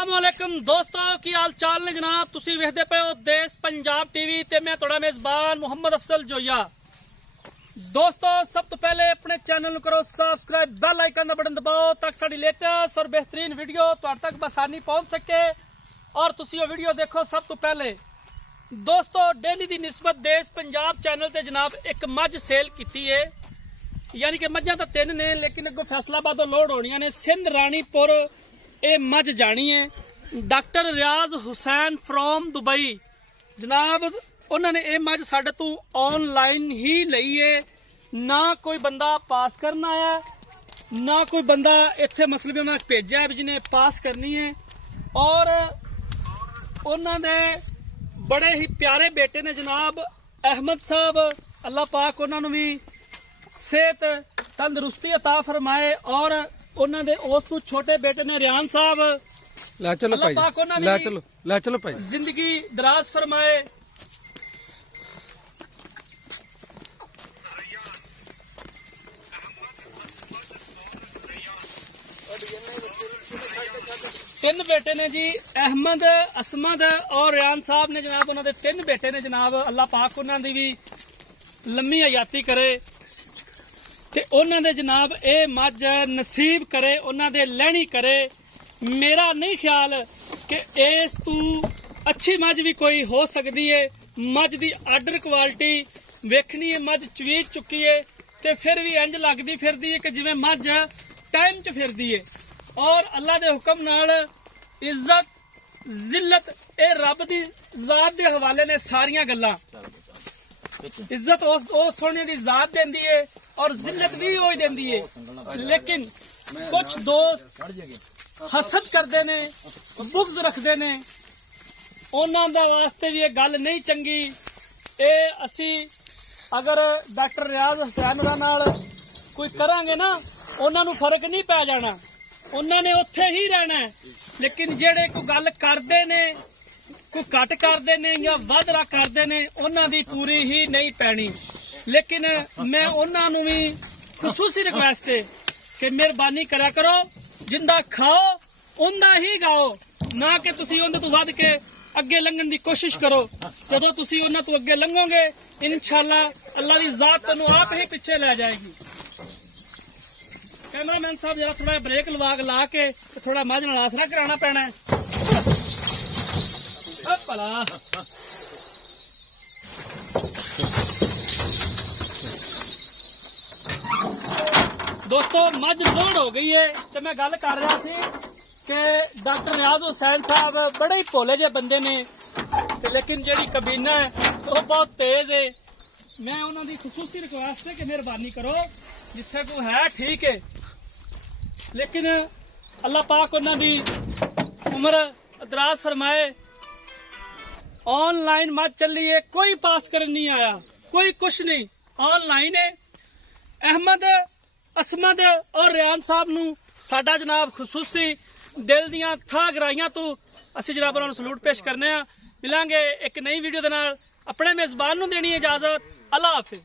अस्सलामुअलैकुम दोस्तों की हाल चाल ने जनाब तुसी वेखदे पे हो देश पंजाब टीवी ते मैं तुहाडा मेजबान मुहम्मद अफसल जोया। दोस्तों सब तो पहले अपने चैनल को करो सब्सक्राइब, बेल आइकन का बटन दबाओ ताकि साडी लेटेस्ट और बेहतरीन वीडियो तुहाडे तक बसानी पहुंच सके और तुसी वो वीडियो देखो सब तो पहले। दोस्तों डेली दी निस्बत देश पंजाब चैनल ते जनाब एक मझ सेल की है, यानी कि मझां तो 3 ने लेकिन अगों फैसलाबादों लोड होनियां ने। सिंध रानीपुर ये मझ जानी है। Doctor Riaz Hussain from Dubai जनाब उन्होंने ये मझ साडे तो ऑनलाइन ही लई है, ना कोई बंदा पास करना आया ना कोई बंदा इत्थे मसले भी उन्होंने भेजा है जिन्हें पास करनी है। और उन्होंने बड़े ही प्यारे बेटे ने जनाब अहमद साहब, अल्लाह पाक उन्होंने भी सेहत तंदरुस्ती अता फरमाए और उन्होंने उस तो छोटे बेटे ने रियान साहब ला चलो भाई, ला चलो भाई, जिंदगी दराज फरमाए। तीन बेटे ने जी, अहमद, असमद और रियान साहब ने जनाब उन्होंने 3 बेटे ने जनाब। अल्लाह पाक उन्होंने भी लम्मी हयाती करे ते उन्होंने जनाब ये मझ नसीब करे, उन्होंने लैनी करे। मेरा नहीं ख्याल कि इस तू अच्छी मझ भी कोई हो सकती है। मझ की आर्डर क्वालिटी वेखनी है, मझ चवीज चुकी है ते फिर भी इंज लगती फिरदी है कि जिवें मझ टाइम च फिरदी है। और अल्लाह के हुक्म नाल इज्जत जिल्लत ये रब की जात के हवाले ने सारियां गल्लां। इज्जत उस सोने की जात देंदी है और जिल्लत भी वही देंदी है। लेकिन कुछ दोस्त हसद करते ने, बुग़्ज़ रखते ने, उन्हां दा वास्ते भी ये गल नहीं चंगी। ये असी अगर डॉक्टर रियाज हुसैन नाल कोई करांगे ना उन्हां नूं फर्क नहीं पै जाना, उन्होंने उत्थे ही रहना है। लेकिन जेड़े कोई गल करते ने, कोई घट करते ने या वध रख करते ने, उन्हां दी पूरी ही नहीं पैनी। लेकिन मैं उन्होंने भी खसूसी रिक्वेस्ट है कि मेहरबानी करा करो, जिंदा खाओ उन्दा ही गाओ, ना कि तुसी उन्हां तो वध के अगे लंघन की कोशिश करो। जदों तुसी उन्हां तो अगे लंघोगे इंशाअल्लाह अल्लाह की जात तुहानूं आप ही पिछे लै जाएगी। कैमरामैन साहब जरा थोड़ा ब्रेक ला के थोड़ा मझ नाल आसरा कराना पैना है। भला दोस्तों मझ लोड हो गई है तो मैं गल कर रहा सी कि डॉक्टर रियाज हुसैन साहब बड़े ही भोले जे बंदे ने, लेकिन जेड़ी कबीना है वो बहुत तेज है। मैं उन्होंने खसूसी रिक्वेस्ट है कि मेहरबानी करो, जिथे को है ठीक है, लेकिन अल्लाह पाक उन्होंने उम्र दराज फरमाए। ऑनलाइन मझ चली है, कोई पास कर नहीं आया, कोई कुछ नहीं, ऑनलाइन है। अहमद, असमद और रियान साहब नूं साडा जनाब खसूसी दिल दियां थां गराइयां तो असीं जनाब उन्हां नूं सलूट पेश करने आ। मिलांगे एक नई वीडियो दे नाल, अपने मेजबान नूं देनी इजाजत। अल्लाह हाफिज़।